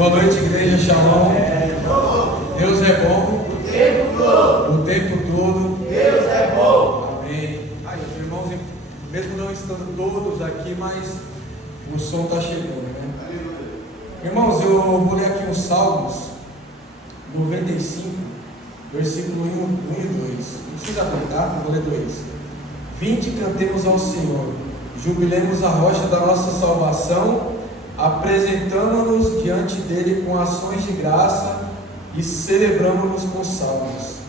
Boa noite, igreja Shalom. Deus é bom. O tempo todo. Deus é bom. Amém. Os irmãos, mesmo não estando todos aqui, mas o som está chegando, né? Irmãos, eu vou ler aqui os Salmos 95, versículo 1 e 2. Não precisa contar, vou ler 2. Vinde, cantemos ao Senhor, jubilemos a rocha da nossa salvação, apresentando-nos diante dele com ações de graça e celebramos-nos com salmos.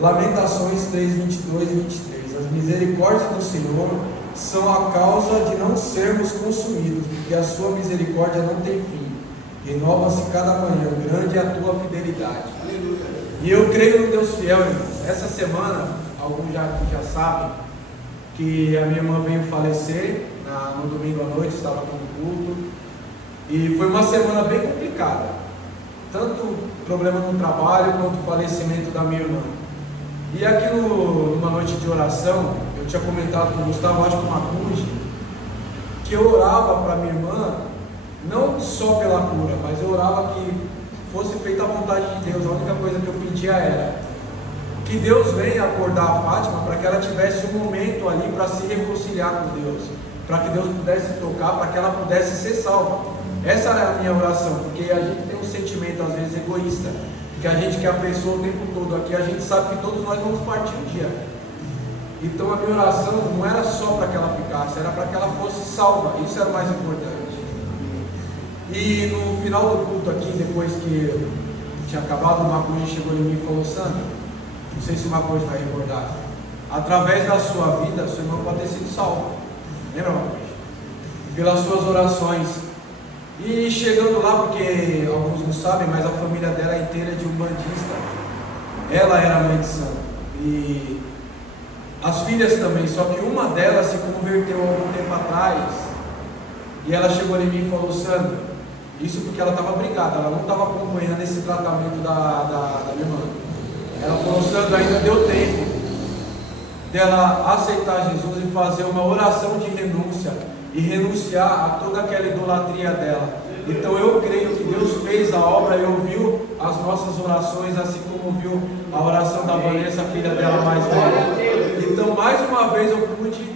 Lamentações 3, 22 e 23. As misericórdias do Senhor são a causa de não sermos consumidos, porque a sua misericórdia não tem fim. Renova-se cada manhã, grande é a tua fidelidade. Aleluia. E eu creio no Deus fiel, irmãos. Essa semana, alguns já sabem, que a minha irmã veio falecer no domingo à noite, estava com o culto, e foi uma semana bem complicada, tanto problema no trabalho quanto o falecimento da minha irmã. E aqui numa noite de oração, eu tinha comentado com o Gustavo, acho que uma cruz, que eu orava para minha irmã, não só pela cura, mas eu orava que fosse feita a vontade de Deus. A única coisa que eu pedia era que Deus venha acordar a Fátima para que ela tivesse um momento ali para se reconciliar com Deus, para que Deus pudesse tocar, para que ela pudesse ser salva. Essa era a minha oração, porque a gente tem um sentimento às vezes egoísta, que a gente quer a pessoa o tempo todo aqui, a gente sabe que todos nós vamos partir um dia. Então a minha oração não era só para que ela ficasse, era para que ela fosse salva, isso era o mais importante. E no final do culto aqui, depois que tinha acabado, o Macunha chegou em mim e falou: Sandro, não sei se o Macunha vai recordar, através da sua vida, sua irmã pode ter sido salva. Lembra, Macunha? Pelas suas orações. E chegando lá, porque alguns não sabem, mas a família dela é inteira de umbandista. Ela era mãe de santo. E as filhas também, só que uma delas se converteu há algum tempo atrás. E ela chegou em mim e falou: Sandro, isso porque ela estava brigada, ela não estava acompanhando esse tratamento da minha irmã. Ela falou: Sandro, ainda deu tempo dela aceitar Jesus e fazer uma oração de renúncia e renunciar a toda aquela idolatria dela. Então eu creio que Deus fez a obra e ouviu as nossas orações, assim como ouviu a oração da Vanessa, filha dela mais velha. Então mais uma vez eu pude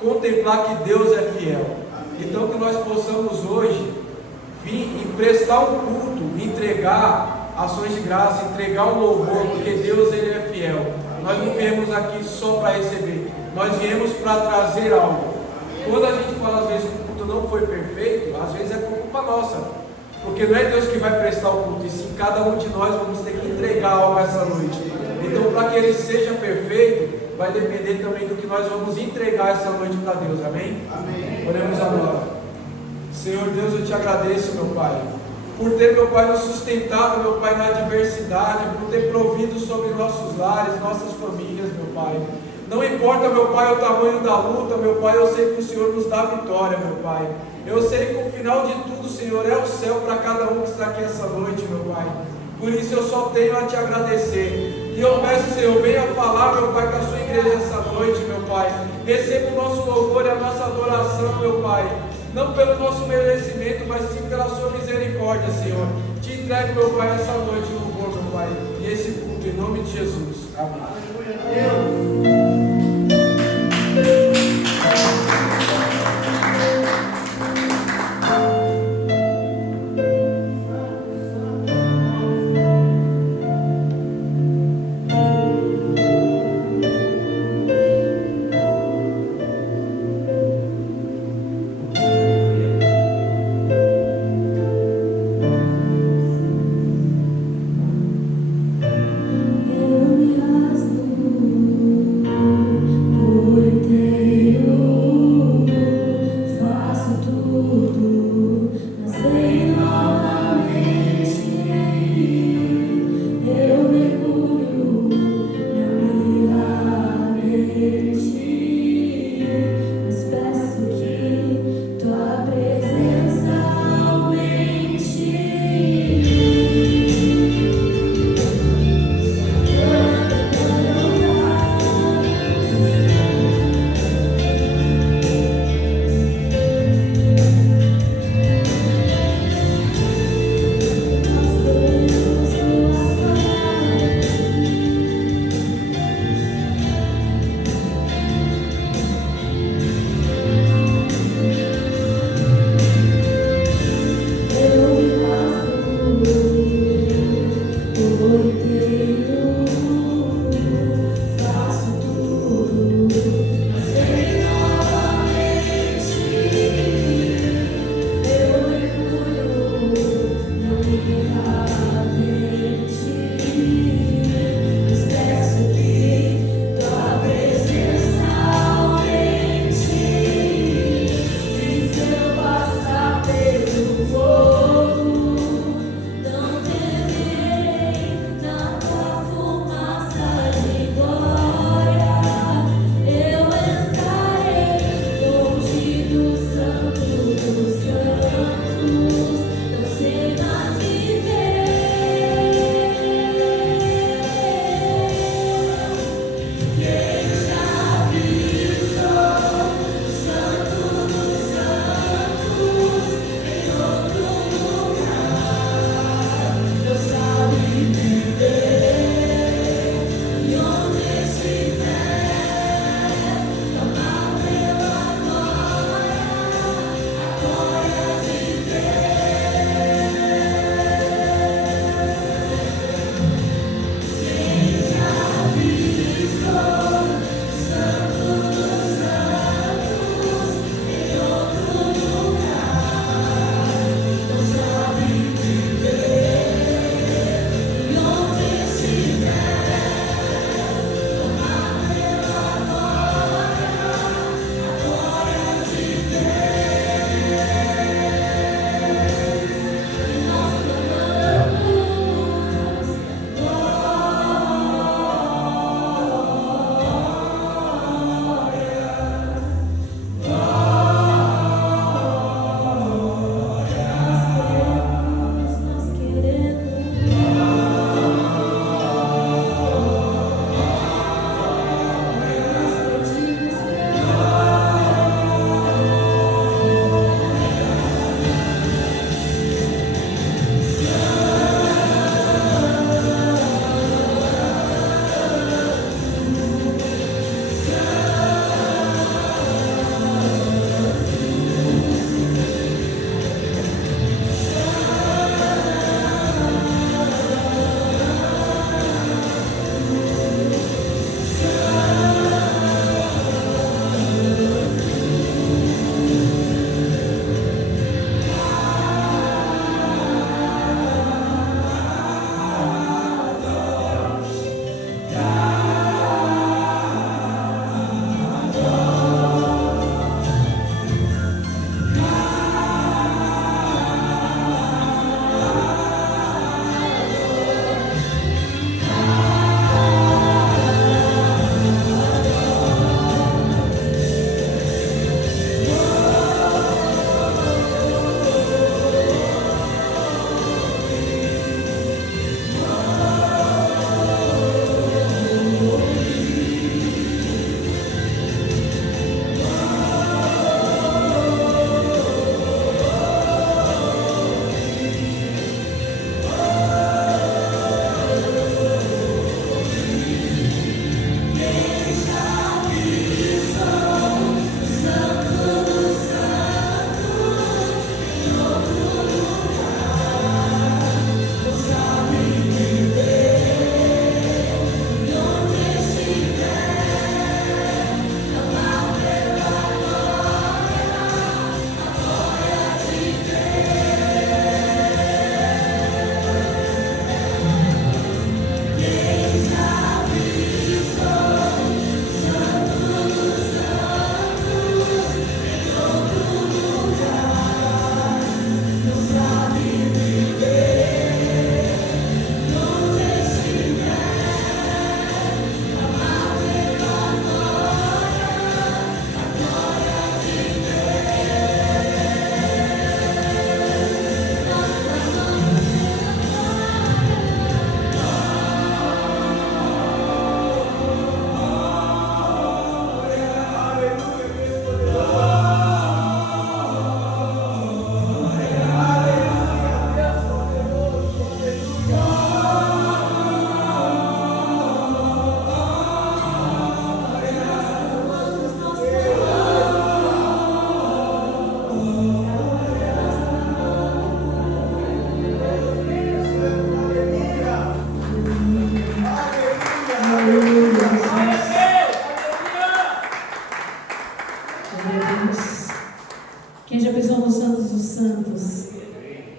contemplar que Deus é fiel. Então que nós possamos hoje vir e prestar um culto, entregar ações de graça, entregar um louvor, porque Deus ele é fiel. Nós não viemos aqui só para receber, nós viemos para trazer algo. Quando a gente fala às vezes que o culto não foi perfeito, às vezes é por culpa nossa, porque não é Deus que vai prestar o culto, e sim cada um de nós vamos ter que entregar algo essa noite. Então para que ele seja perfeito, vai depender também do que nós vamos entregar essa noite para Deus, amém? Amém. Oremos agora. Senhor Deus, eu te agradeço, meu Pai, por ter, meu Pai, nos sustentado, meu Pai, na adversidade, por ter provido sobre nossos lares, nossas famílias, meu Pai. Não importa, meu Pai, o tamanho da luta, meu Pai, eu sei que o Senhor nos dá vitória, meu Pai. Eu sei que o final de tudo, Senhor, é o céu para cada um que está aqui essa noite, meu Pai. Por isso eu só tenho a te agradecer. E eu peço, Senhor, venha falar, meu Pai, com a sua igreja essa noite, meu Pai. Receba o nosso louvor e a nossa adoração, meu Pai. Não pelo nosso merecimento, mas sim pela sua misericórdia, Senhor. Te entrego, meu Pai, essa noite o louvor, meu Pai, e esse culto, em nome de Jesus. Amém. Eu me rasgo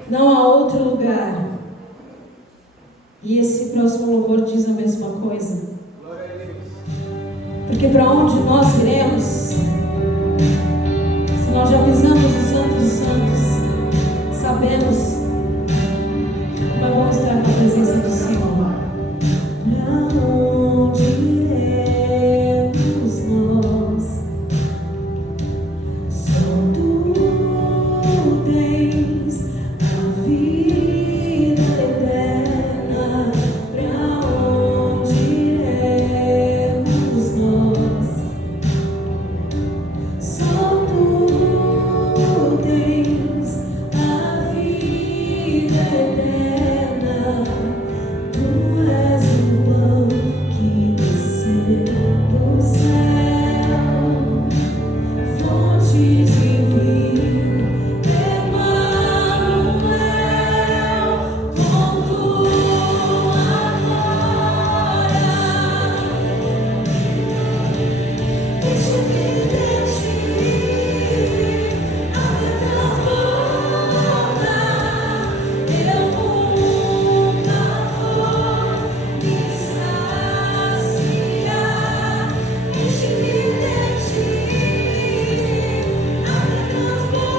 Não há outro lugar. E esse próximo louvor diz a mesma coisa. Porque para onde nós iremos, se nós já pisamos o Santo dos Santos, sabemos como é bom estar na presença do Senhor. Para onde iremos nós? Só tu tens a vida eterna. Para onde iremos nós? Só tu tens a vida eterna. Tu és o pão que desceu do céu, fonte divina, Emmanuel, com tua glória. Deixa que deixe a transborda. Eu nunca vou me saciar. Deixa que deixe a transborda.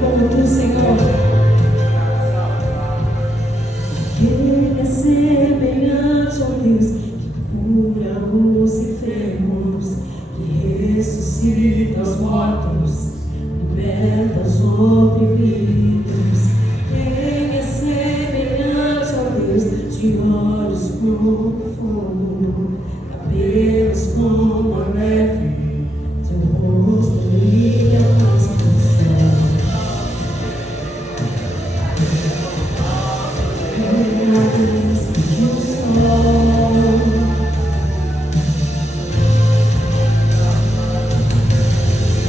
como tu, Senhor. ressuscita os mortos, liberta os oprimidos. Quem é semelhante ao Deus de olhos como fogo, cabelos como a neve, seu rosto brilha mais que o céu. Mais que o sol.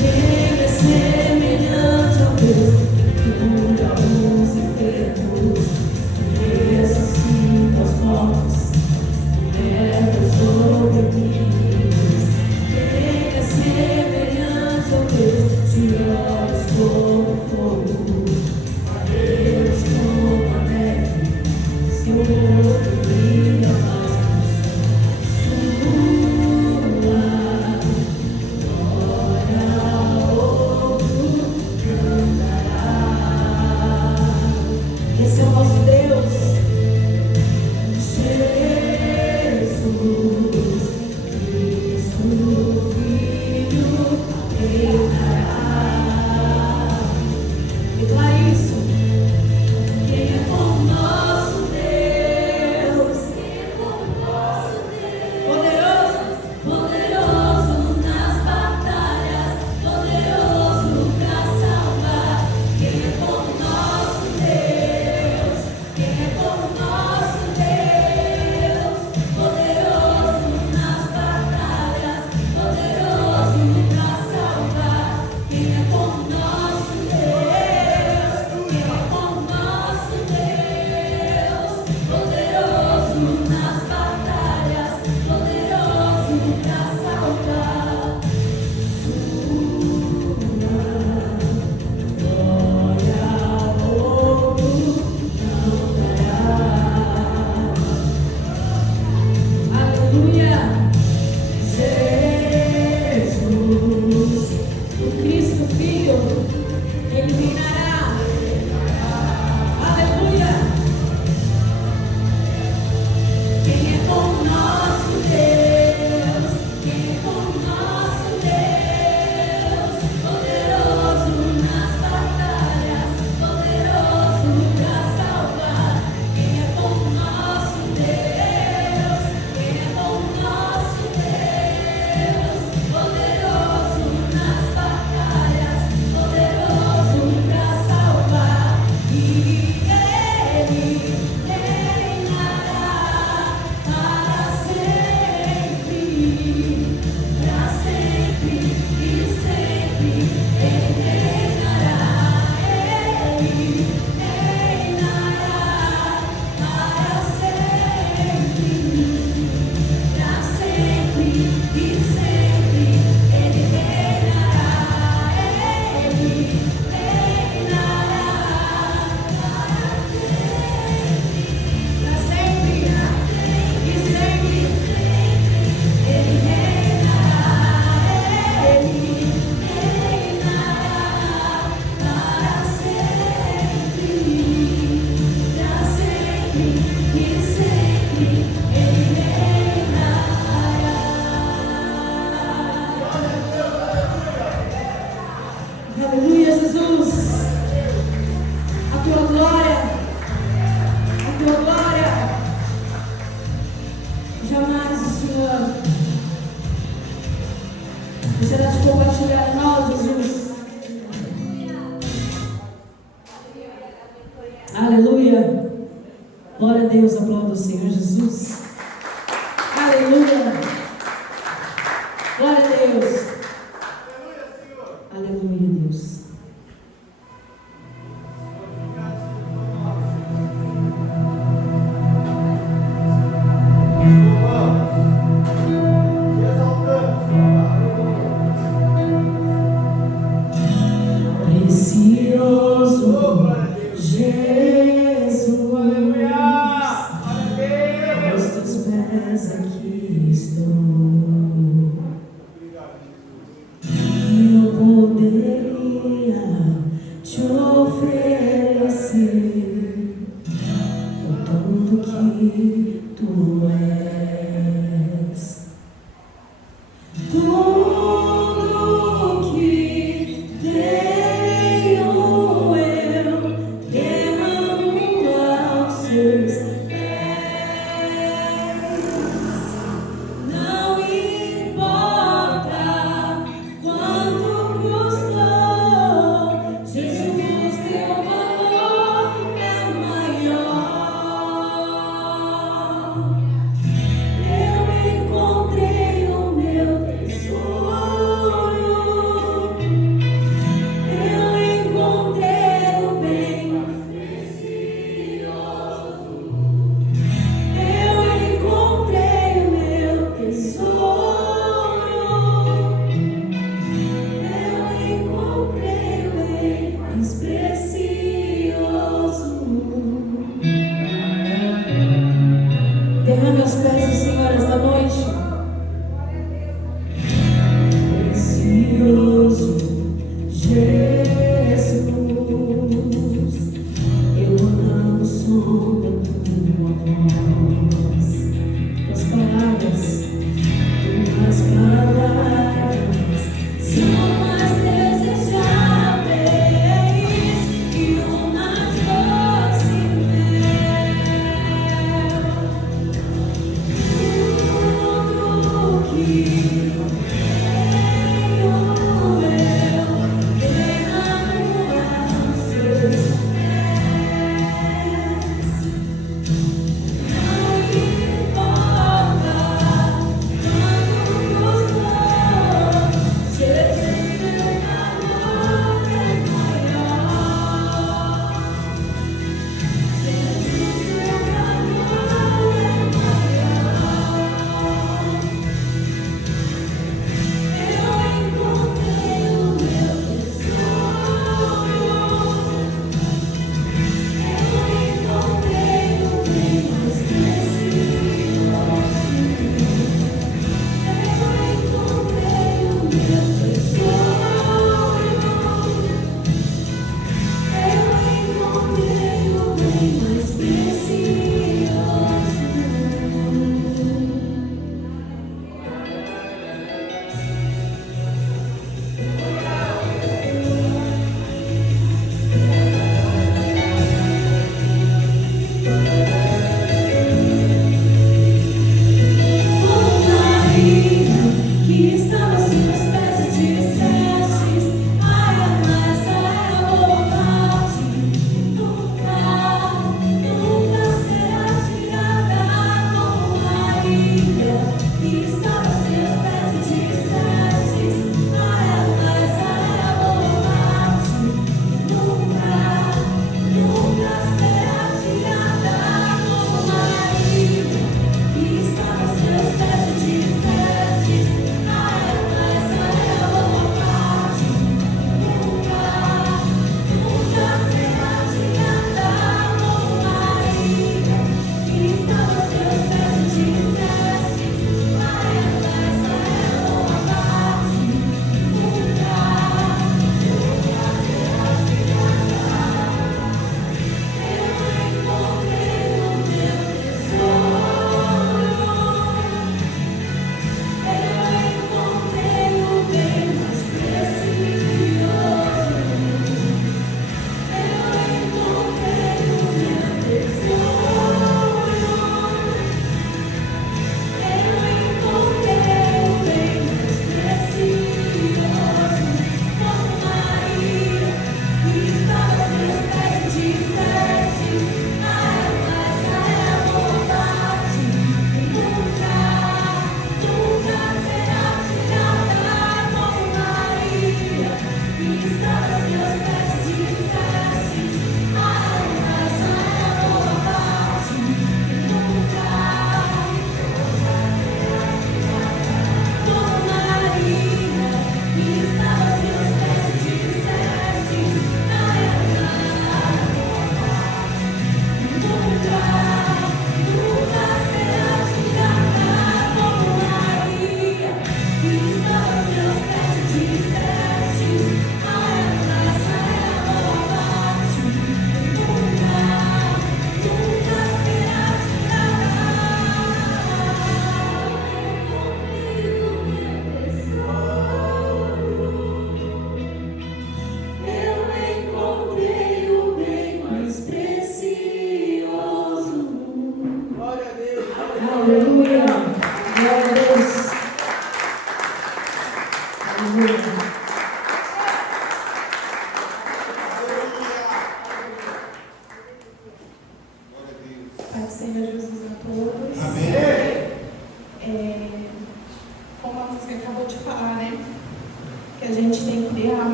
Quem é semelhante ao Deus que cura os enfermos, que ressuscita os mortos, liberta os oprimidos? Quem é semelhante ao Deus de olhos como fogo, cabelos como a neve, seu rosto brilha mais que o sol. Esse é o nosso Deus, Jesus Cristo, Filho, reinará. Declare isso. Quem é como nosso Deus? Quem é como nosso Deus? Poderoso, poderoso nas batalhas, poderoso para salvar. Quem é como nosso Deus? Quem é como nosso Deus? Poderoso nas batalhas, poderoso para salvar. Quem é como nosso Deus? Quem é como nosso Deus? Poderoso nas batalhas, poderoso para salvar. Glória ao outro não dará. Aleluia. Jesus, o Cristo Filho, Ele reinará. Aleluia. Quem é como nosso Deus? Quem é como nosso Deus? Poderoso nas batalhas, poderoso para salvar. Quem é como nosso Deus? Quem é como nosso Deus? Poderoso nas batalhas, poderoso para salvar. E Ele reinará para sempre e sempre. Ele reinará, Ele reinará para sempre e sempre. Ele reinará, Ele reinará para sempre e sempre. Ele reinará, Ele reinará para sempre e sempre. Ele reinará. Aleluia, Jesus. A tua glória, a tua glória. Jamais o Senhor deixará de compartilhar em nós, Jesus. Aleluia. Glória a Deus, aplauda o Senhor Jesus. Aleluia. Glória a Deus. Aleluia, Deus. Precioso Jesus, aos teus pés aqui estou. Eu poderia te oferecer o tanto que tu és. Tudo Aleluia. Glória a Deus.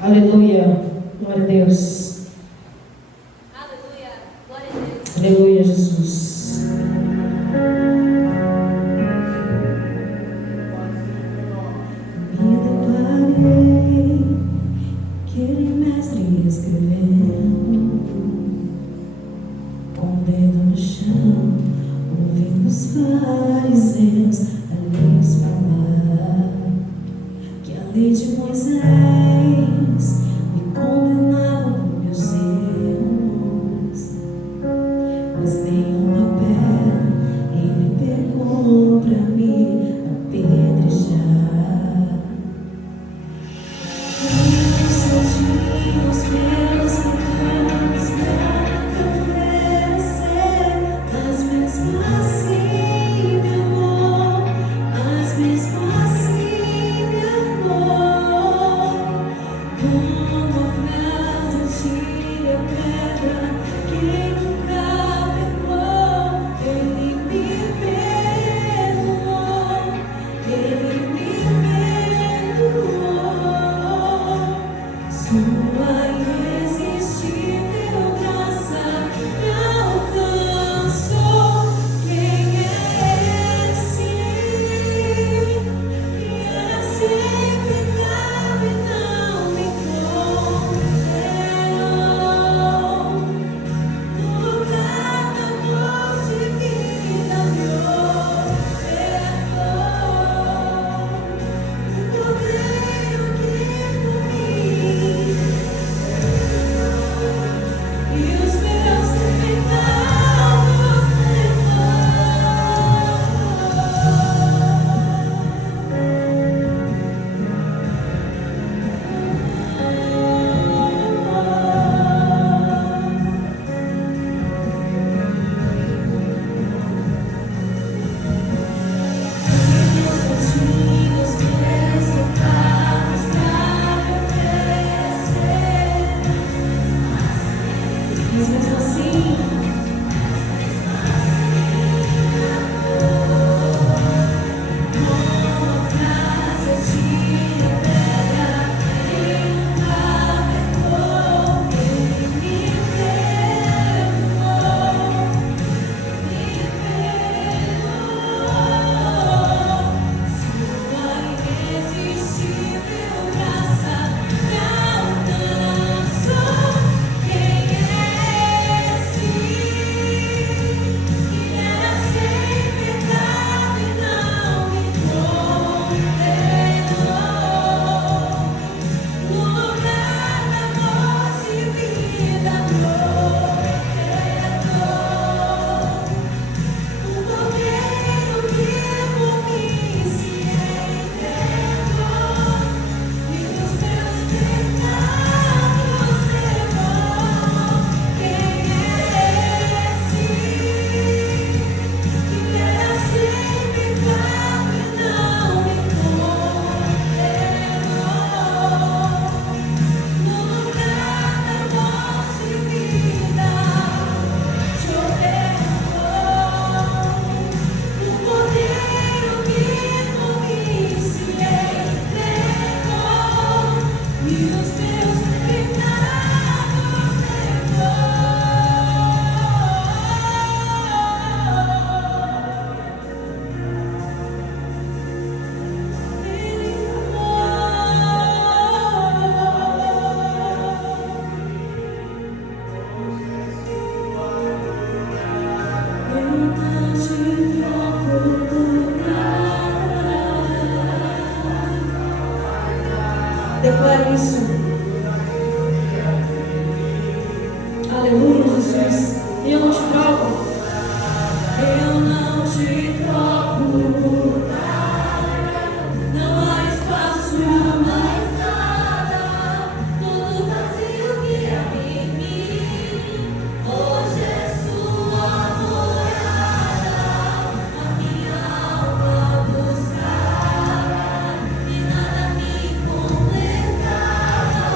Aleluia. Glória a Deus. Aleluia, Jesus. Moisés me condenavam meus erros, mas nenhuma pedra ele pegou pra me apedrejar. Eu senti os meus pecados pra oferecer, mas mesmo assim me amou, mas mesmo assim me amou. Como oferta tira a pedra que nunca pecou, ele me perdoou, ele me perdoou. Sua irresistível graça me alcançou. Quem é esse que era sem pecado e não me condenou? No lugar da morte e vida me ofertou. O Cordeiro que por mim e os meus pecados levou. Os meus pecados pra oferecer, mas mesmo assim uma frase tira a pedra que nunca pecou, ele me perdoou, me perdoou. Sua irresistível graça me alcançou. Quem é esse que era sem pecado e não me condenou? No lugar da morte e vida me ofertou. O Cordeiro que por mim se entregou e os meus pecados levou. Quem é esse que era sem pecado e não me condenou? No lugar da morte e vida te ofertou. O Cordeiro que por mim se entregou e os meus pecados eu não te troco por nada. Declare isso. Aleluia, Jesus. Eu não te troco. Eu não te troco por nada. Não há espaço mais nada. Todo vazio que há em mim. Hoje é sua morada. A minha alma buscava e nada me completava.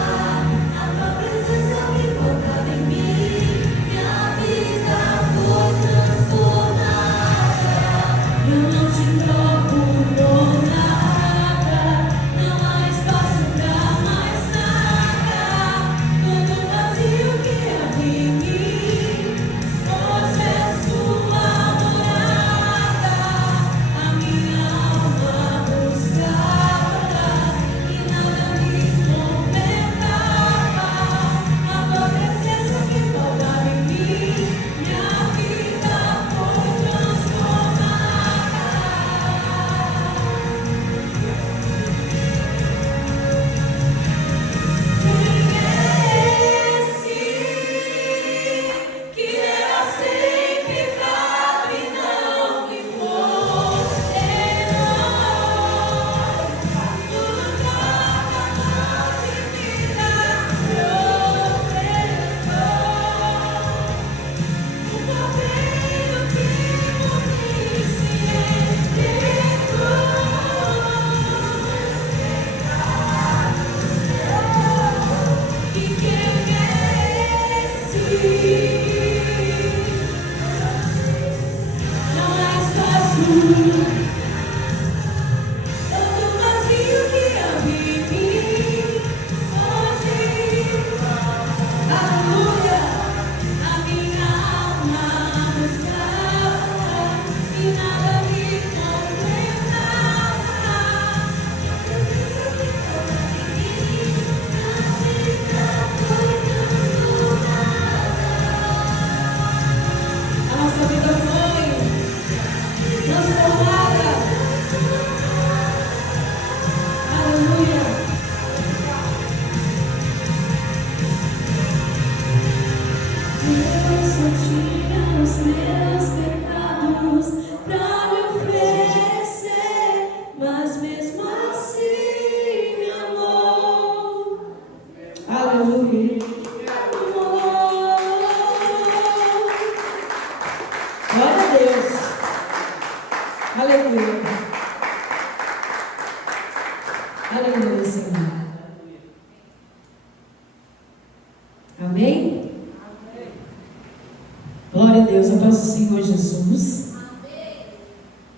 Deus, a paz do Senhor Jesus.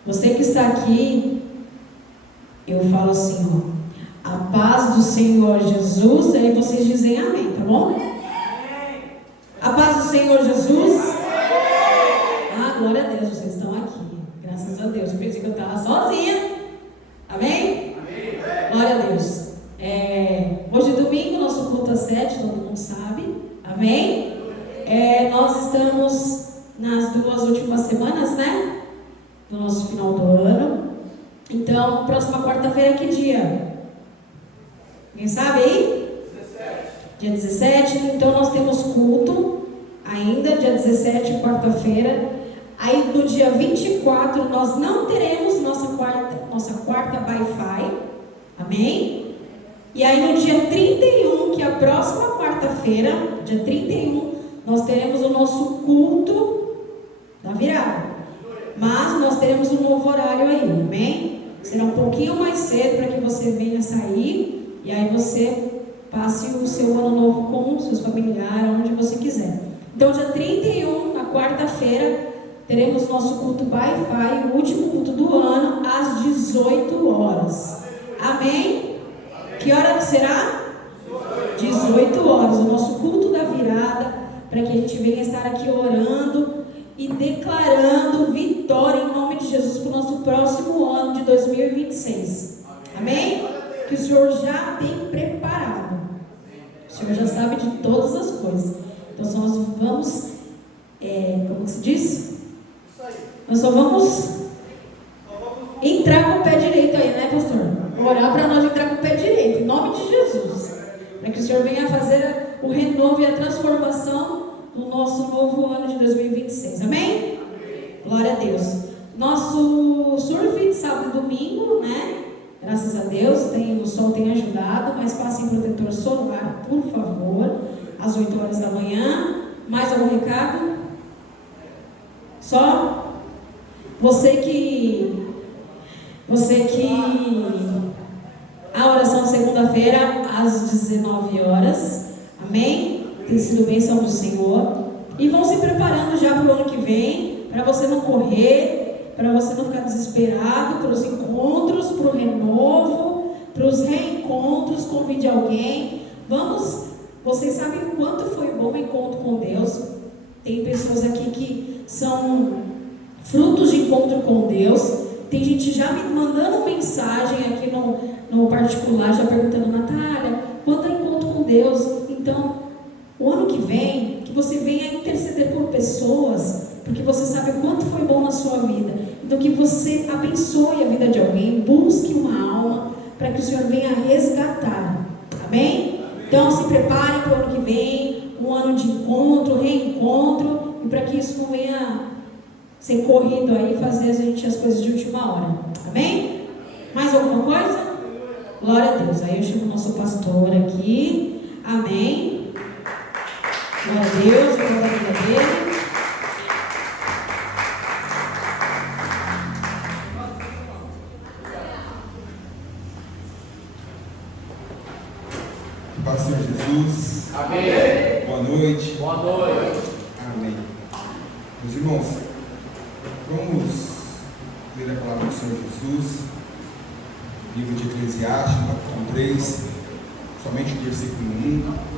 Você que está aqui, eu falo assim, ó, a paz do Senhor Jesus, aí vocês dizem amém, tá bom? A paz do Senhor Jesus. Ah, glória a Deus, vocês estão aqui. Graças a Deus, eu pensei que eu estava sozinha. Amém? Glória a Deus. Hoje é domingo, nosso culto às 7, todo mundo sabe. Amém? Nós estamos nas 2 últimas semanas, né? Do nosso final do ano. Então, próxima quarta-feira, que dia? Quem sabe aí? 17. Dia 17. Então, nós temos culto ainda, dia 17, quarta-feira. Aí, no dia 24, nós não teremos nossa quarta Wi-Fi. Amém? E aí, no dia 31, que é a próxima quarta-feira, dia 31, nós teremos o nosso culto da virada. Mas nós teremos um novo horário aí, amém? Será um pouquinho mais cedo para que você venha sair e aí você passe o seu ano novo com os seus familiares, onde você quiser. Então, dia 31, na quarta-feira, teremos nosso culto Wi-Fi, o último culto do ano, às 18 horas. Amém? Que hora será? 18 horas, o nosso culto da virada, para que a gente venha estar aqui orando e declarando vitória em nome de Jesus para o nosso próximo ano de 2026. Amém? Que o Senhor já tem preparado. O Senhor já sabe de todas as coisas. Então nós vamos, como se diz? Nós só vamos entrar com o pé direito aí, né, pastor? Orar para nós entrar com o pé direito, em nome de Jesus. Para que o Senhor venha fazer o renovo e a transformação no nosso novo ano de 2026. Amém? Glória a Deus. Nosso surf de sábado e domingo, né? Graças a Deus, o sol tem ajudado, mas passem protetor solar, por favor, às 8 horas da manhã. Mais algum recado? Só? Você que a oração segunda-feira às 19 horas. Amém? Tem sido bênção do Senhor. E vão se preparando já para o ano que vem, para você não correr, para você não ficar desesperado, para os encontros, para o renovo, para os reencontros. Convide alguém. Vocês sabem o quanto foi bom o encontro com Deus. Tem pessoas aqui que são frutos de encontro com Deus. Tem gente já me mandando mensagem aqui no particular, já perguntando: Natália, quanto é encontro com Deus? Então, o ano que vem, que você venha interceder por pessoas, porque você sabe o quanto foi bom na sua vida. Então, que você abençoe a vida de alguém, busque uma alma, para que o Senhor venha resgatar. Amém? Então, se preparem para o ano que vem, um ano de encontro, reencontro, e para que isso não venha ser corrido aí, fazer as coisas de última hora. Amém? Mais alguma coisa? Glória a Deus. Aí eu chamo o nosso pastor aqui. Amém? Glória a Deus, glória a vida dele. Paz do Senhor Jesus. Amém. Boa noite. Boa noite. Amém. Meus irmãos, vamos ler a palavra do Senhor Jesus, livro de Eclesiastes, capítulo 3, somente o versículo 1.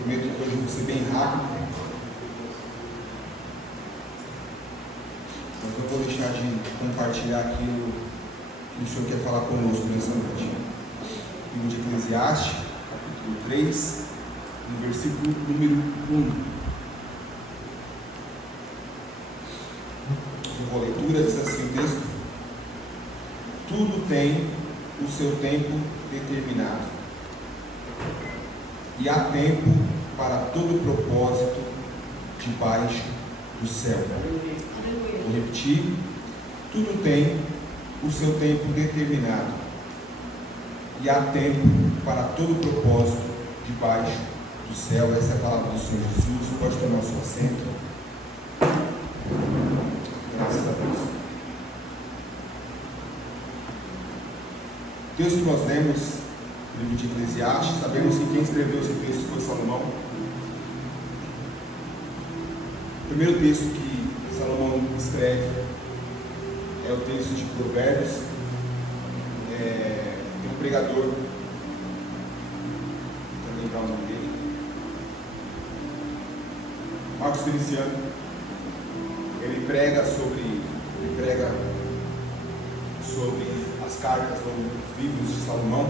Prometo que hoje eu vou ser bem rápido, mas eu vou deixar de compartilhar aquilo que o Senhor quer falar conosco nessa noite. Livro de Eclesiastes, capítulo 3, no versículo número 1. A leitura diz assim o texto: tudo tem o seu tempo determinado, e há tempo para todo propósito debaixo do céu. Vou repetir: tudo tem o seu tempo determinado, e há tempo para todo propósito debaixo do céu. Essa é a palavra do Senhor Jesus. Pode tomar o seu assento. Graças a Deus. O texto que nós lemos, o livro de Eclesiastes, sabemos que quem escreveu esse texto foi Salomão. O primeiro texto que Salomão escreve é o texto de Provérbios. Tem um pregador, vou lembrar o nome dele, Marcos Feliciano. Ele prega sobre as cartas, os livros de Salomão.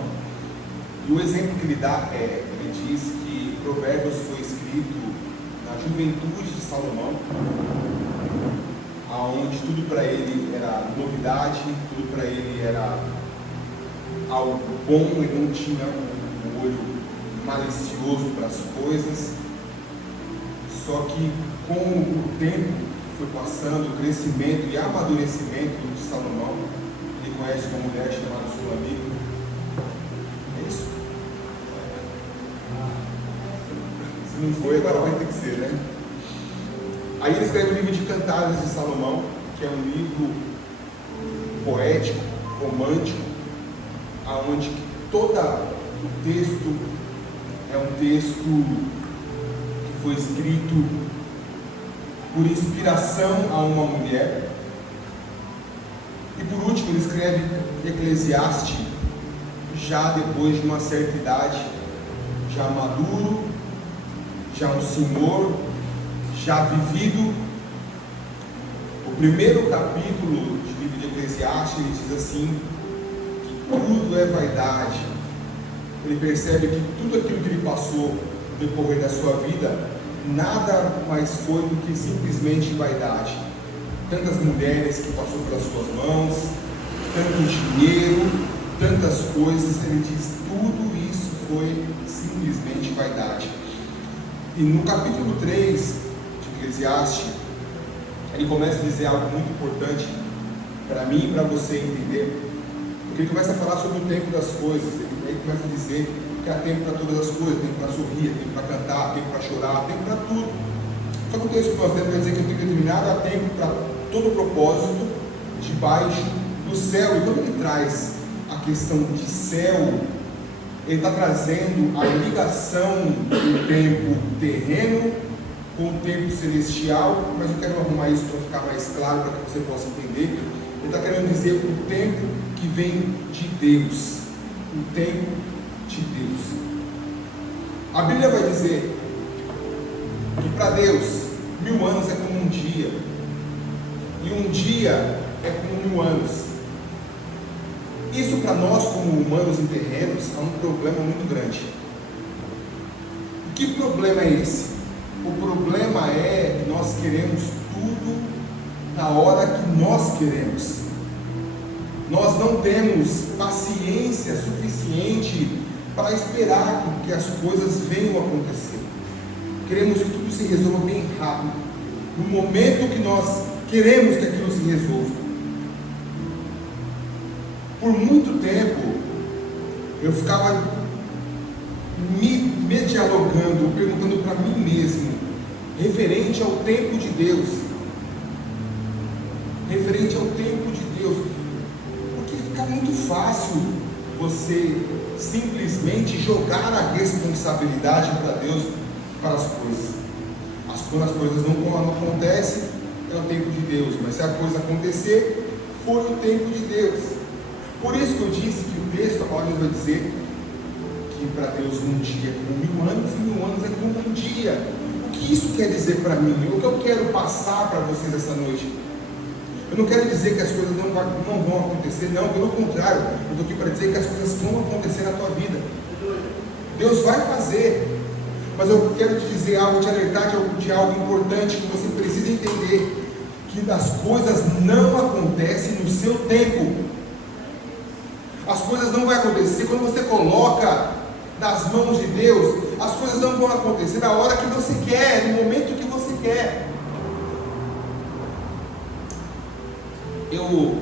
E o exemplo que ele dá ele diz que Provérbios foi escrito na juventude de Salomão, aonde tudo para ele era novidade, tudo para ele era algo bom, ele não tinha um olho malicioso para as coisas. Só que com o tempo foi passando, o crescimento e amadurecimento de Salomão, ele conhece uma mulher chamada Sulamita. É isso? Se não foi, agora vai ter que ser, né? Aí ele escreve o livro de Cantares de Salomão, que é um livro poético, romântico, aonde todo o texto é um texto que foi escrito por inspiração a uma mulher. E por último ele escreve Eclesiastes, já depois de uma certa idade, já maduro, já um senhor, já vivido. O primeiro capítulo do livro de Eclesiastes ele diz assim, que tudo é vaidade. Ele percebe que tudo aquilo que ele passou no decorrer da sua vida, nada mais foi do que simplesmente vaidade. Tantas mulheres que passou pelas suas mãos, tanto dinheiro, tantas coisas, ele diz, tudo isso foi simplesmente vaidade. E no capítulo 3 de Eclesiastes, ele começa a dizer algo muito importante para mim e para você entender, porque ele começa a falar sobre o tempo das coisas. Ele começa a dizer que há tempo para todas as coisas, tempo para sorrir, tempo para cantar, tempo para chorar, tempo para tudo. Só que o texto que nós temos vai dizer que o tempo determinado há tempo para todo o propósito debaixo do céu. E quando ele traz a questão de céu, ele está trazendo a ligação do tempo terreno com o tempo celestial, mas eu quero arrumar isso para ficar mais claro, para que você possa entender. Ele está querendo dizer o tempo que vem de Deus, o tempo de Deus. A Bíblia vai dizer que para Deus 1000 anos é como um dia, e um dia é como 1000 anos. Isso para nós como humanos e terrenos é um problema muito grande. Que problema é esse? O problema é que nós queremos tudo na hora que nós queremos. Nós não temos paciência suficiente para esperar que as coisas venham a acontecer. Queremos que tudo se resolva bem rápido, no momento que nós queremos que aquilo se resolva. Por muito tempo eu ficava me dialogando, perguntando para mim mesmo, referente ao tempo de Deus, porque fica muito fácil você simplesmente jogar a responsabilidade para Deus para as coisas. Quando as coisas não acontecem, é o tempo de Deus, mas se a coisa acontecer, foi o tempo de Deus. Por isso que eu disse que o texto, a palavra vai dizer que para Deus um dia é como 1000 anos e 1000 anos é como um dia. O que isso quer dizer para mim? O que eu quero passar para vocês essa noite? Eu não quero dizer que as coisas não vão acontecer, não, pelo contrário, eu estou aqui para dizer que as coisas vão acontecer na tua vida. Deus vai fazer, mas eu quero te dizer algo, te alertar de algo importante que você precisa entender, que as coisas não acontecem no seu tempo. As coisas não vão acontecer quando você coloca nas mãos de Deus. As coisas não vão acontecer na hora que você quer, no momento que você quer.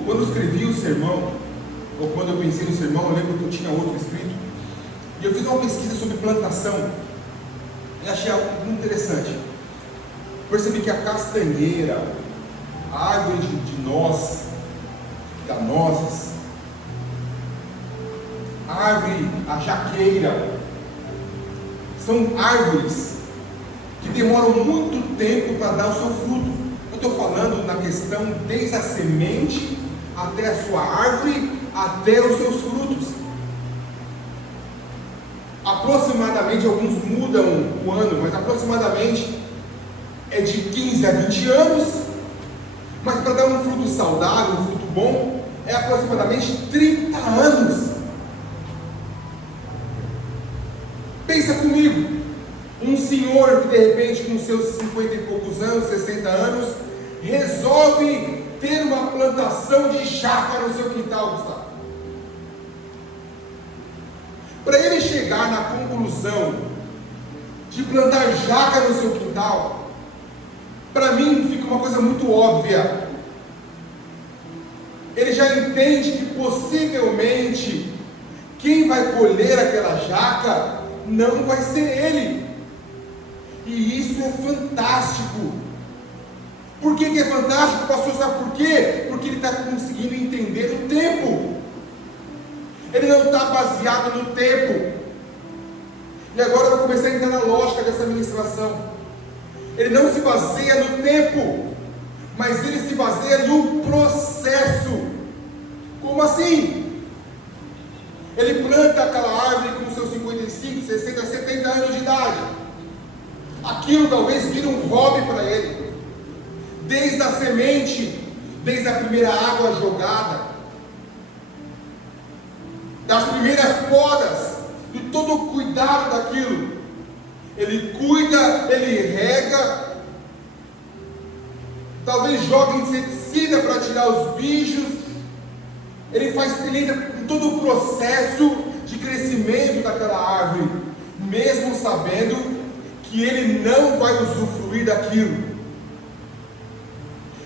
Quando escrevi o sermão, ou quando eu pensei no sermão, eu lembro que eu tinha outro escrito, e eu fiz uma pesquisa sobre plantação, e achei algo muito interessante. Percebi que a castanheira, a árvore de noz, da nozes, a árvore, a jaqueira, são árvores que demoram muito tempo para dar o seu fruto. Eu estou falando na questão desde a semente até a sua árvore, até os seus frutos. Aproximadamente, alguns mudam o ano, mas aproximadamente é de 15 a 20 anos. Mas para dar um fruto saudável, um fruto bom, é aproximadamente 30 anos. Pensa comigo, um senhor que de repente com seus 50 e poucos anos, 60 anos, resolve ter uma plantação de jaca no seu quintal, Gustavo. Para ele chegar na conclusão de plantar jaca no seu quintal, para mim fica uma coisa muito óbvia. Ele já entende que possivelmente quem vai colher aquela jaca não vai ser ele. E isso é fantástico. Por que é fantástico, pastor? Sabe por quê? Porque ele está conseguindo entender o tempo. Ele não está baseado no tempo. E agora eu vou começar a entrar na lógica dessa ministração. Ele não se baseia no tempo, mas ele se baseia no processo. Como assim? Ele planta aquela árvore com seus 55, 60, 70 anos de idade. Aquilo talvez vira um hobby para ele. Desde a semente, desde a primeira água jogada, das primeiras podas, de todo o cuidado daquilo. Ele cuida, ele rega, talvez joga inseticida para tirar os bichos. Ele entra em todo o processo de crescimento daquela árvore, mesmo sabendo que ele não vai usufruir daquilo.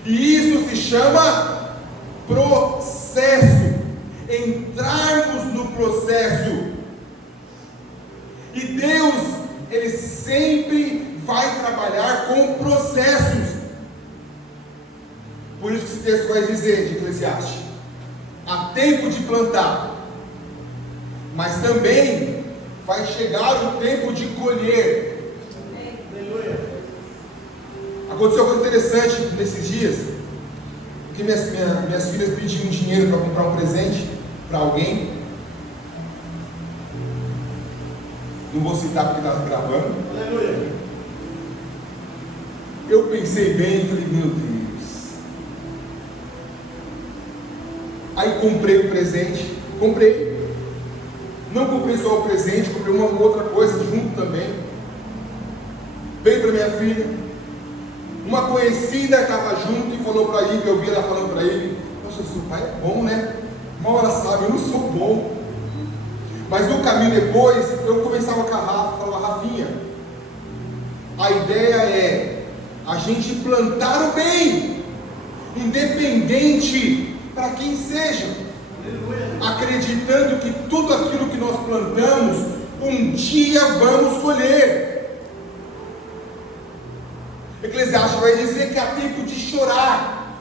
E isso se chama processo. Entrarmos no processo. E Deus, Ele sempre vai trabalhar com processos. Por isso que esse texto vai dizer de Eclesiastes: há tempo de plantar, mas também vai chegar o tempo de colher. Aconteceu uma coisa interessante nesses dias, porque minhas filhas pediam dinheiro para comprar um presente para alguém. Não vou citar porque estava gravando. Aleluia. Eu pensei bem e falei, meu Deus. Aí comprei o presente. Não comprei só o presente, comprei uma outra coisa junto também. Veio para minha filha. Uma conhecida estava junto e falou para ele, que eu vi ela falando para ele: nossa, seu pai é bom, né? Mal ela sabe, eu não sou bom. Mas no caminho depois, eu começava com a Rafa, falava: Rafinha, a ideia é a gente plantar o bem, independente para quem seja, acreditando que tudo aquilo que nós plantamos, um dia vamos colher. Eclesiastes vai dizer que há tempo de chorar.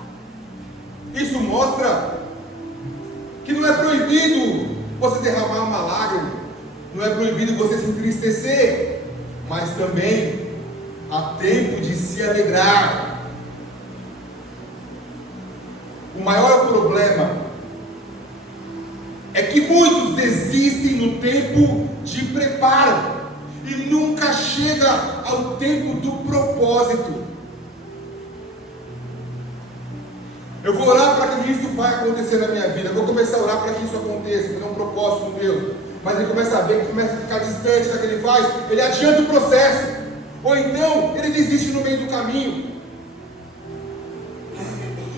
Isso mostra que não é proibido você derramar uma lágrima, não é proibido você se entristecer, mas também há tempo de se alegrar. O maior problema é que muitos desistem no tempo de preparo e nunca chega ao tempo do propósito. Eu vou orar para que isso vai acontecer na minha vida. Eu vou começar a orar para que isso aconteça, porque é um propósito meu. Mas ele começa a ver que começa a ficar distante daquilo que ele faz, ele adianta o processo, ou então ele desiste no meio do caminho.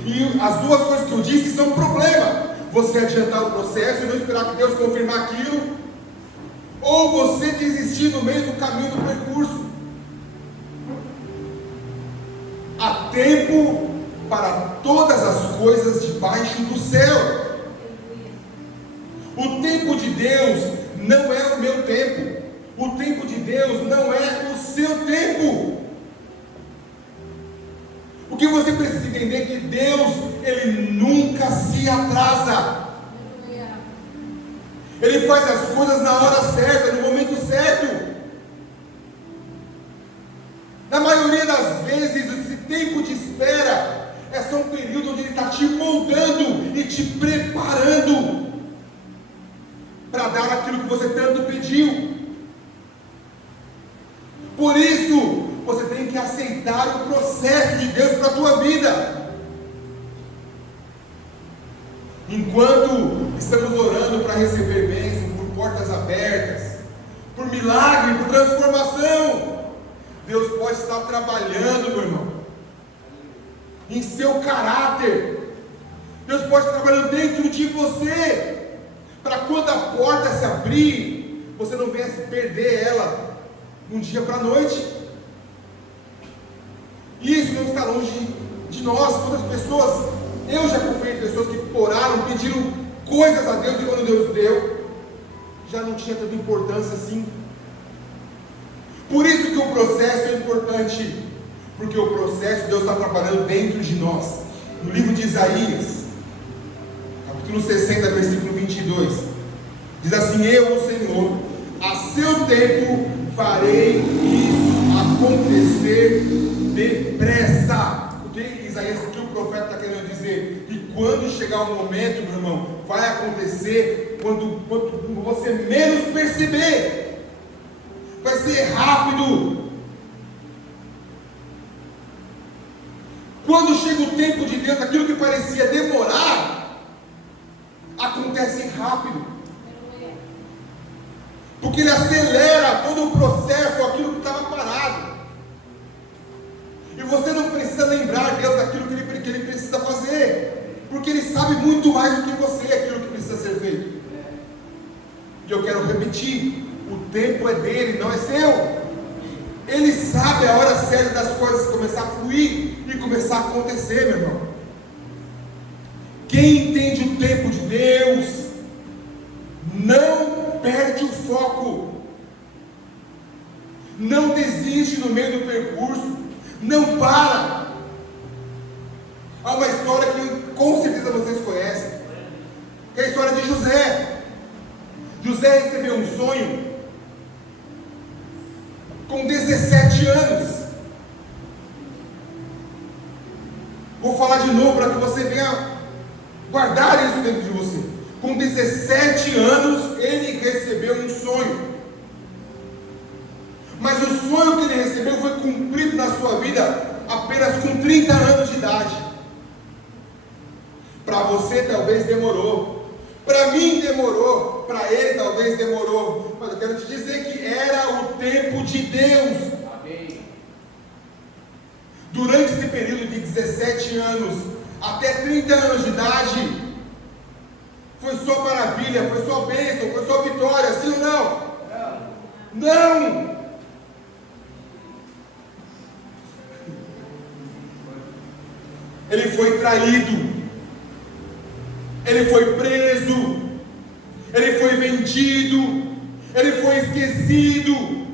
E as duas coisas que eu disse são um problema: você adiantar o processo e não esperar que Deus confirmar aquilo, ou você desistir no meio do caminho do percurso. Há tempo para todas as coisas debaixo do céu. O tempo de Deus não é o meu tempo. O tempo de Deus não é o seu tempo. O que você precisa entender é que Deus, Ele nunca se atrasa. Ele faz as coisas na hora certa, no momento certo. Na vezes esse tempo de espera é só um período onde Ele está te moldando e te preparando para dar aquilo que você tanto pediu. Por isso, você tem que aceitar o processo de Deus para a tua vida. Enquanto estamos orando para receber bênção, por portas abertas, por milagre, por transformação, Deus pode estar trabalhando, meu irmão, em seu caráter. Deus pode estar trabalhando dentro de você, para quando a porta se abrir, você não venha se perder ela de um dia para a noite. Isso não está longe de nós. Quantas pessoas, eu já confiei em pessoas que oraram, pediram coisas a Deus, e quando Deus deu, já não tinha tanta importância assim. Por isso que o processo é importante, porque o processo Deus está trabalhando dentro de nós. No livro de Isaías, capítulo 60, versículo 22, diz assim: eu, o Senhor, a seu tempo farei isso acontecer depressa. O que Isaías, o que o profeta está querendo dizer? Que quando chegar o momento, meu irmão, vai acontecer quando você menos perceber. Vai ser rápido. Quando chega o tempo de Deus, aquilo que parecia demorar, acontece rápido. Porque Ele acelera todo o processo, aquilo que estava parado. E você não precisa lembrar Deus daquilo que Ele precisa fazer, porque Ele sabe muito mais do que você aquilo que precisa ser feito. E eu quero repetir: o tempo é dele, não é seu. Ele sabe a hora certa das coisas começar a fluir e começar a acontecer, meu irmão. Quem entende o tempo de Deus não perde o foco, não desiste no meio do percurso, não para. Há uma história que com certeza vocês conhecem, que é a história de José. José recebeu um sonho com 17 anos. Vou falar de novo para que você venha guardar isso dentro de você. Com 17 anos ele recebeu um sonho. Mas o sonho que ele recebeu foi cumprido na sua vida apenas com 30 anos de idade. Para você talvez demorou, para mim demorou, para ele talvez demorou, mas eu quero te dizer que era o tempo de Deus. Amém. Durante esse período de 17 anos até 30 anos de idade, foi só maravilha, foi só bênção, foi só vitória, sim ou não? Não! Ele foi traído, ele foi preso, ele foi vendido, ele foi esquecido,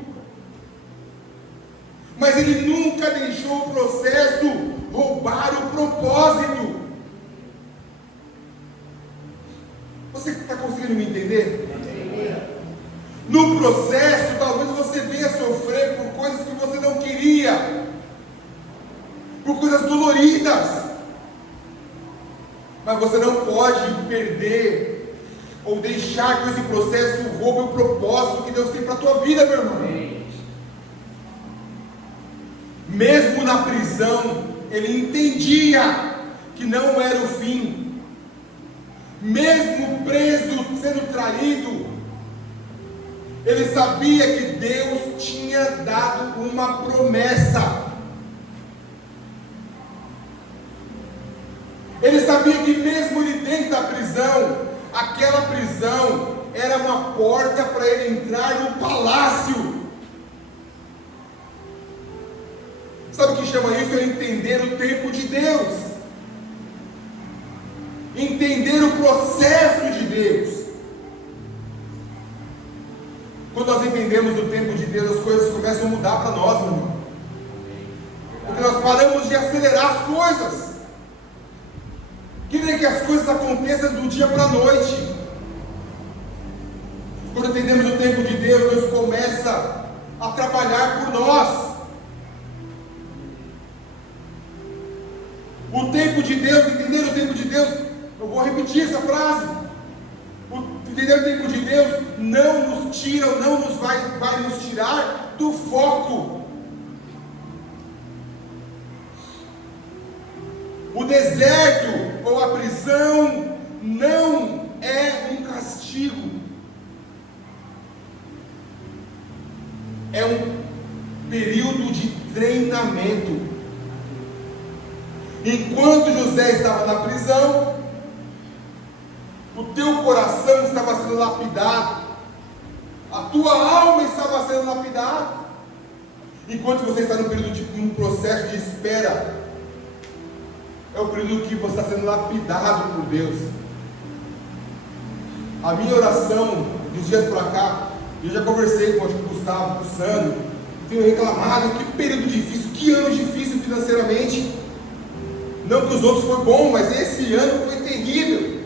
mas ele nunca deixou o processo roubar o propósito. Você está conseguindo me entender? No processo, talvez você venha sofrer por coisas que você não queria, por coisas doloridas, mas você não pode perder ou deixar que esse processo roube o propósito que Deus tem para a tua vida, meu irmão. Mesmo na prisão, ele entendia que não era o fim. Mesmo preso, sendo traído, ele sabia que Deus tinha dado uma promessa. Ele sabia que mesmo ele dentro da prisão, aquela prisão era uma porta para ele entrar no palácio. Sabe o que chama isso? É entender o tempo de Deus, entender o processo de Deus. Quando nós entendemos o tempo de Deus, as coisas começam a mudar para nós, meu irmão, porque nós paramos de acelerar as coisas, querer que as coisas aconteçam do dia para a noite. Quando entendemos o tempo de Deus, Deus começa a trabalhar por nós. O tempo de Deus, entender o tempo de Deus, eu vou repetir essa frase. Entender o tempo de Deus não nos tira, não nos vai nos tirar do foco. O deserto ou a prisão não é um castigo. É um período de treinamento. Enquanto José estava na prisão, o teu coração estava sendo lapidado, a tua alma estava sendo lapidada. Enquanto você está no período de um processo de espera, é o período que você está sendo lapidado por Deus. A minha oração dos dias para cá, eu já conversei com o Gustavo, com o Sandro, tenho reclamado, que período difícil, que ano difícil financeiramente. Não que os outros foram bons, mas esse ano foi terrível.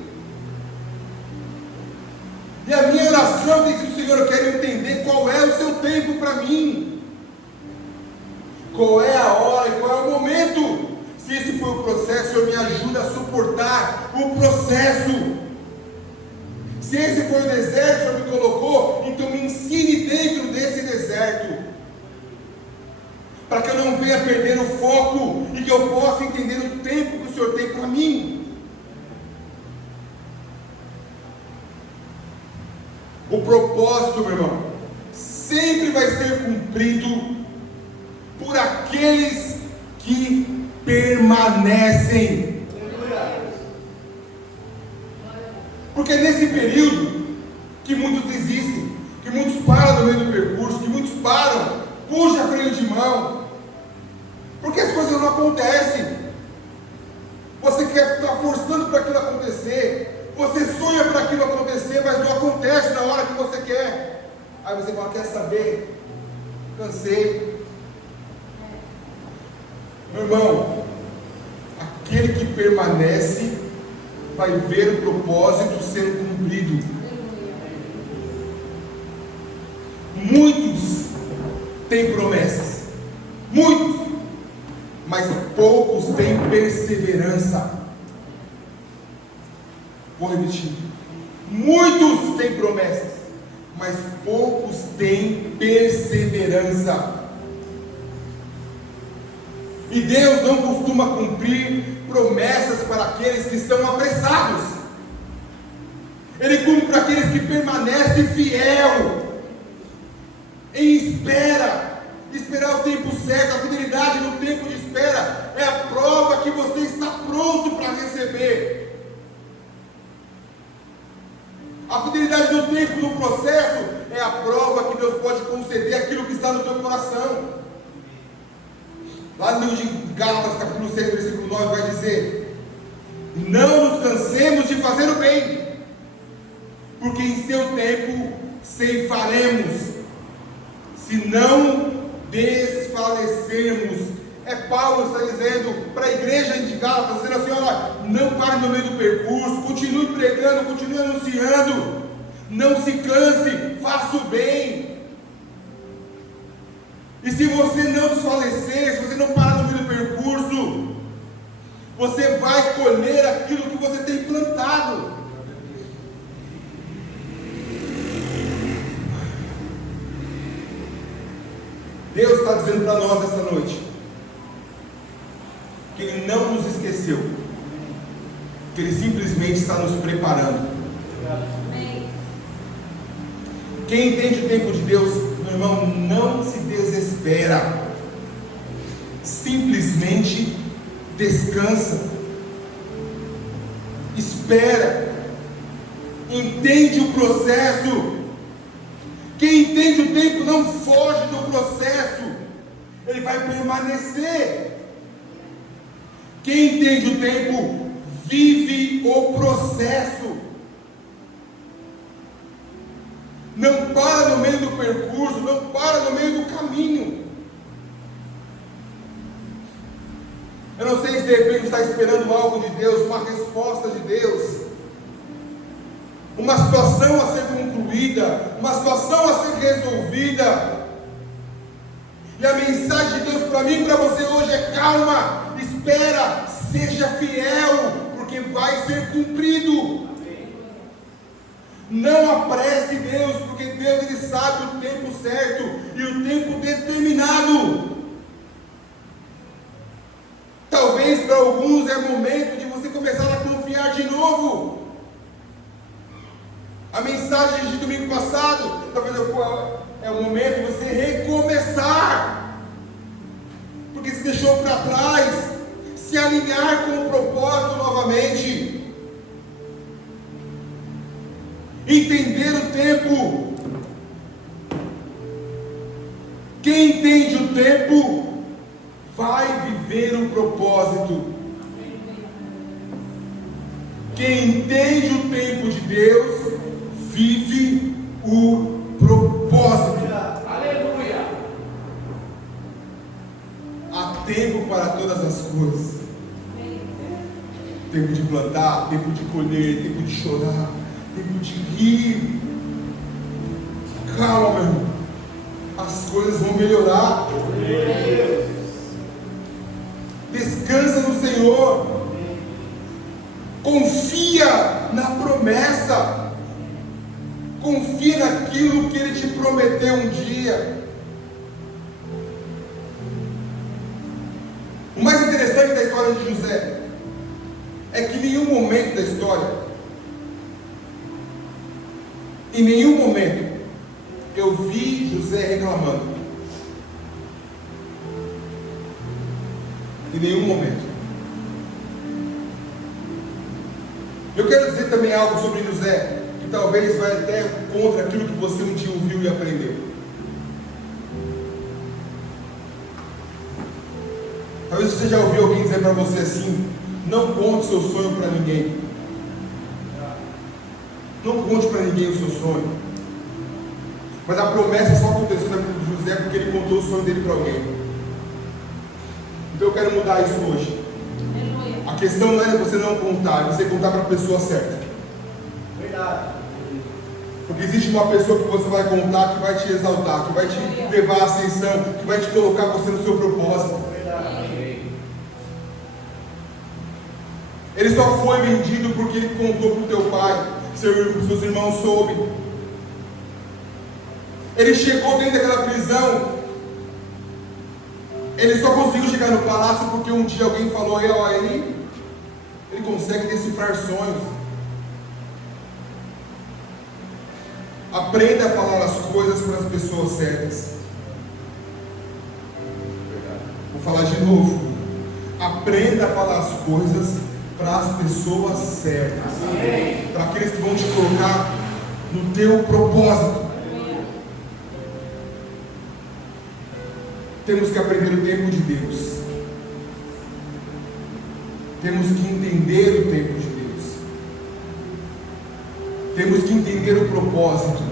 E a minha oração tem sido: Senhor, eu quero entender qual é o seu tempo para mim. Qual é a hora e qual é o momento. Se esse foi o processo, o Senhor me ajuda a suportar o processo. Se esse foi o deserto que o Senhor me colocou, então me ensine dentro desse deserto, para que eu não venha perder o foco e que eu possa entender o tempo que o Senhor tem para mim. O propósito, meu irmão, sempre vai ser cumprido por aqueles que permanecem. Porque nesse período que muitos desistem, que muitos param no meio do percurso, que muitos param, puxa freio de mão, porque as coisas não acontecem. Você quer ficar forçando para aquilo acontecer, você sonha para aquilo acontecer, mas não acontece na hora que você quer. Aí você fala: quer saber? Cansei. Meu irmão, aquele que permanece vai ver o propósito sendo cumprido. Muitos têm promessas, muitos, mas poucos têm perseverança. Vou repetir: muitos têm promessas, mas poucos têm perseverança. E Deus não costuma cumprir promessas para aqueles que estão apressados. Ele cumpre para aqueles que permanecem fiel em espera. Esperar o tempo certo, a fidelidade no tempo de espera é a prova que você está pronto para receber. A fidelidade no tempo, no processo, é a prova que Deus pode conceder aquilo que está no teu coração. Lá no livro de Gálatas, capítulo 6, versículo 9, vai dizer: não nos cansemos de fazer o bem, porque em seu tempo ceifaremos, se não desfalecermos. É Paulo está dizendo para a igreja de Gálatas, dizendo assim: olha, não pare no meio do percurso, continue pregando, continue anunciando, não se canse, faça o bem. E se você não desfalecer, se você não parar no meio do percurso, você vai colher aquilo que você tem plantado. Deus está dizendo para nós essa noite que Ele não nos esqueceu, que Ele simplesmente está nos preparando. Quem entende o tempo de Deus, meu irmão, não se desespera, simplesmente descansa, espera, entende o processo. Quem entende o tempo não foge do processo, ele vai permanecer. Quem entende o tempo vive o processo. Não para no meio do percurso, não para no meio do caminho. Eu não sei se de repente está esperando algo de Deus, uma resposta de Deus, uma situação a ser concluída, uma situação a ser resolvida. E a mensagem de Deus para mim e para você hoje é: calma, espera, seja fiel, porque vai ser cumprido. Não apresse Deus, porque Deus ele sabe o tempo certo e o tempo determinado. Talvez para alguns é momento de você começar a confiar de novo. A mensagem de domingo passado, talvez é o momento de você recomeçar, porque se deixou para trás, se alinhar com o propósito novamente, entender o tempo. Quem entende o tempo vai viver o propósito. Quem entende o tempo de Deus vive o propósito. Aleluia! Há tempo para todas as coisas. Tempo de plantar, tempo de colher, tempo de chorar, tempo de rir. Calma, meu irmão. As coisas vão melhorar. Descansa no Senhor. Confia na promessa. Confia naquilo que Ele te prometeu um dia. O mais interessante da história de José é que em nenhum momento da história, em nenhum momento, eu vi José reclamando. Em nenhum momento. Eu quero dizer também algo sobre José, que talvez vai até contra aquilo que você um dia ouviu e aprendeu. Talvez você já ouviu alguém dizer para você assim: não conte seu sonho para ninguém. Não conte para ninguém o seu sonho. Mas a promessa só aconteceu na vida de José porque ele contou o sonho dele para alguém. Então eu quero mudar isso hoje. A questão não é você não contar, é você contar para a pessoa certa. Verdade. Porque existe uma pessoa que você vai contar que vai te exaltar, que vai te levar à ascensão, que vai te colocar você no seu propósito. Verdade. Ele só foi vendido porque ele contou para o teu pai, seus irmãos soube. Ele chegou dentro daquela prisão. Ele só conseguiu chegar no palácio porque um dia alguém falou: ele consegue decifrar sonhos. Aprenda a falar as coisas para as pessoas certas. Vou falar de novo. Aprenda a falar as coisas para as pessoas certas. Para aqueles que vão te colocar no teu propósito. Temos que aprender o tempo de Deus. Temos que entender o tempo de Deus. Temos que entender o propósito.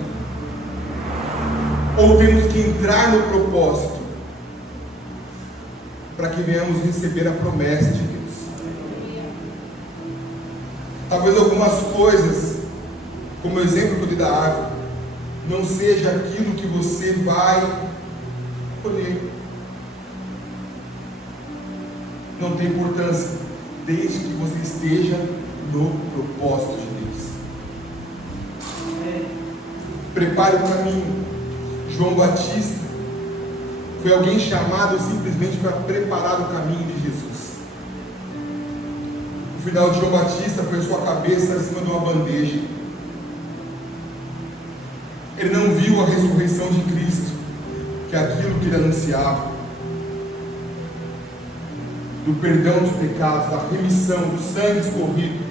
Ou temos que entrar no propósito para que venhamos receber a promessa de Deus. Talvez algumas coisas, como o exemplo que eu dei da árvore, não seja aquilo que você vai colher. Não tem importância, desde que você esteja no propósito de Deus. Prepare o caminho. João Batista foi alguém chamado simplesmente para preparar o caminho de Jesus. O final de João Batista foi sua cabeça em cima de uma bandeja. Ele não viu a ressurreição de Cristo, que é aquilo que ele anunciava, do perdão dos pecados, da remissão, do sangue escorrido.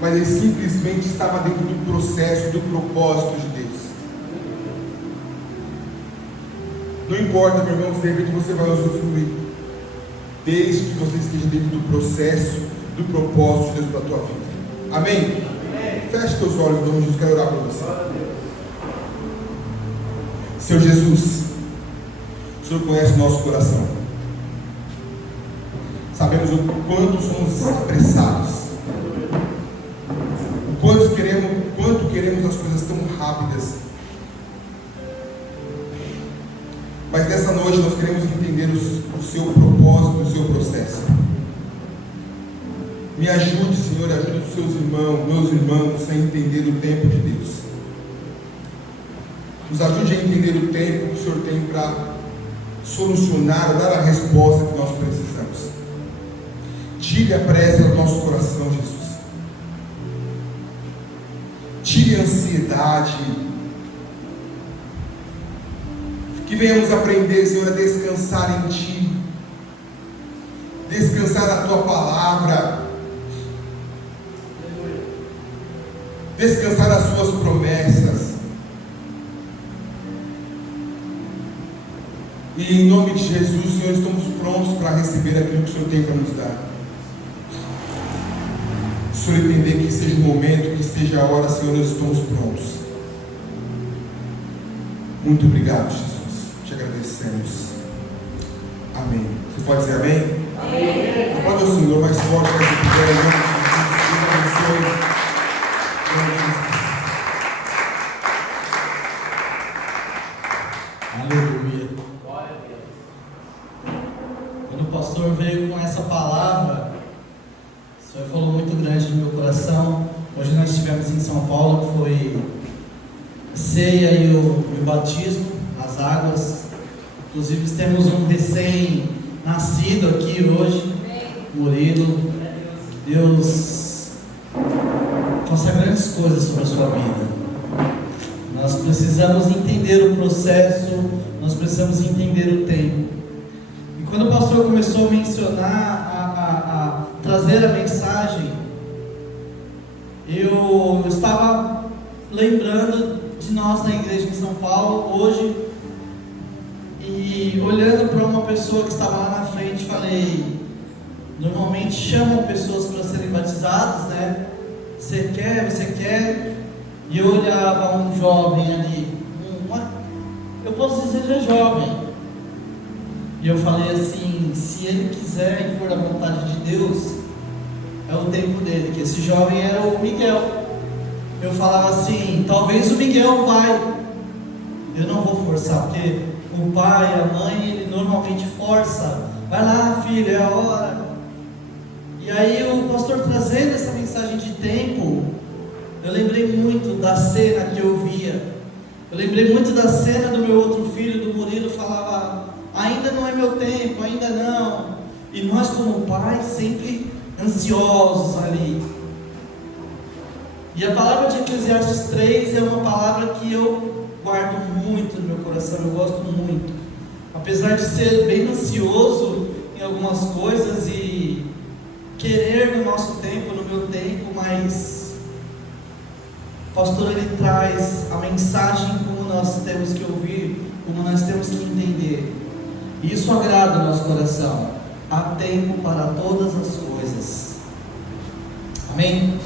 Mas ele simplesmente estava dentro do processo, do propósito de Deus. Não importa, meu irmão, se de repente você vai usufruir, desde que você esteja dentro do processo, do propósito de Deus para a tua vida. Amém? Amém. Feche teus olhos, em nome de Jesus, quero orar por você. Senhor Jesus, o Senhor conhece o nosso coração. Sabemos o quanto somos apressados, o quanto queremos as coisas tão rápidas. Mas nessa noite nós queremos entender o seu propósito, seu processo. Me ajude, Senhor, ajude os seus irmãos, meus irmãos, a entender o tempo de Deus. Nos ajude a entender o tempo que o Senhor tem para solucionar, dar a resposta que nós precisamos. Tire a pressa do nosso coração, Jesus. Tire a ansiedade. Que venhamos aprender, Senhor, a descansar em Ti. Descansar na Tua palavra. Descansar nas Suas promessas. E em nome de Jesus, Senhor, estamos prontos para receber aquilo que o Senhor tem para nos dar. Se o Senhor entender que seja o momento, que seja a hora, Senhor, nós estamos prontos. Muito obrigado, Jesus. Te agradecemos. Amém. Você pode dizer amém? Amém. Aplauda o Senhor mais forte que você puder. Em nome de Jesus. Deus abençoe. Aleluia. Quando o pastor veio com essa palavra, o Senhor falou muito grande no meu coração. Hoje nós estivemos em São Paulo, que foi ceia e o batismo, as águas. Inclusive temos um recém-nascido aqui hoje, Murilo. Deus faça grandes coisas sobre a sua vida. Nós precisamos entender o processo, nós precisamos entender o tempo. E quando o pastor começou a mencionar, a trazer a mensagem, eu estava lembrando de nós na igreja de São Paulo hoje, e olhando para uma pessoa que estava lá na frente, falei: normalmente chamam pessoas para serem batizadas, né? Você quer? E eu olhava um jovem ali, eu posso dizer ele é jovem, e eu falei assim: se ele quiser e for da vontade de Deus, é o tempo dele. Que esse jovem era o Miguel. Eu falava assim: talvez o Miguel vai, eu não vou forçar, porque o pai, a mãe, ele normalmente força, vai lá filho, é a hora. E aí o pastor trazendo essa mensagem de tempo, eu lembrei muito da cena que eu via. Eu lembrei muito da cena do meu outro filho, do Murilo, falava: ainda não é meu tempo, ainda não. E nós como pais sempre ansiosos ali. E a palavra de Eclesiastes 3 é uma palavra que eu guardo muito no meu coração, eu gosto muito. Apesar de ser bem ansioso em algumas coisas e querer no nosso tempo, no meu tempo, mas o pastor ele traz a mensagem como nós temos que ouvir, como nós temos que entender. E isso agrada o nosso coração. Há tempo para todas as coisas. Amém?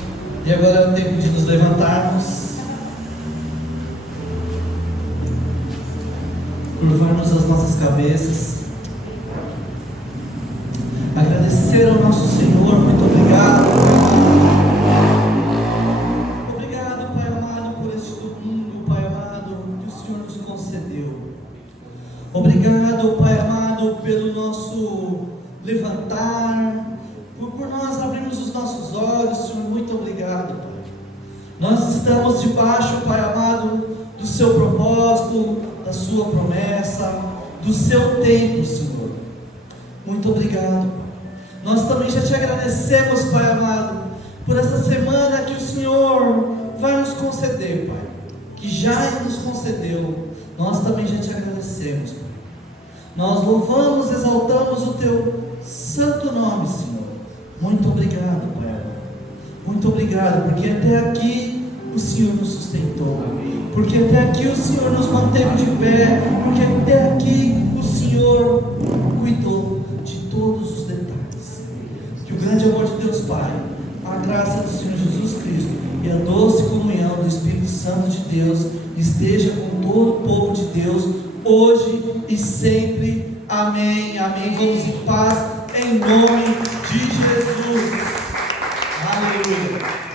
E agora é o tempo de nos levantarmos, curvarmos as nossas cabeças, agradecer ao nosso Senhor. Muito obrigado. Obrigado, Pai amado, por este domingo, Pai amado, que o Senhor nos concedeu. Obrigado, Pai amado, pelo nosso levantar, por nós abrirmos os nossos olhos, Senhor. Muito obrigado, Pai. Nós estamos debaixo, Pai amado, do seu propósito, da sua promessa, do seu tempo, Senhor. Muito obrigado, Pai. Nós também já te agradecemos, Pai amado, por essa semana que o Senhor vai nos conceder, Pai, que já nos concedeu. Nós também já te agradecemos, Pai. Nós louvamos, exaltamos o teu santo nome, Senhor. Muito obrigado, Pai. Muito obrigado, porque até aqui o Senhor nos sustentou. Porque até aqui o Senhor nos manteve de pé. Porque até aqui o Senhor cuidou de todos os detalhes. Que o grande amor de Deus Pai, a graça do Senhor Jesus Cristo e a doce comunhão do Espírito Santo de Deus esteja com todo o povo de Deus, hoje e sempre. Amém, amém. Vamos em paz, em nome de Jesus. Aleluia.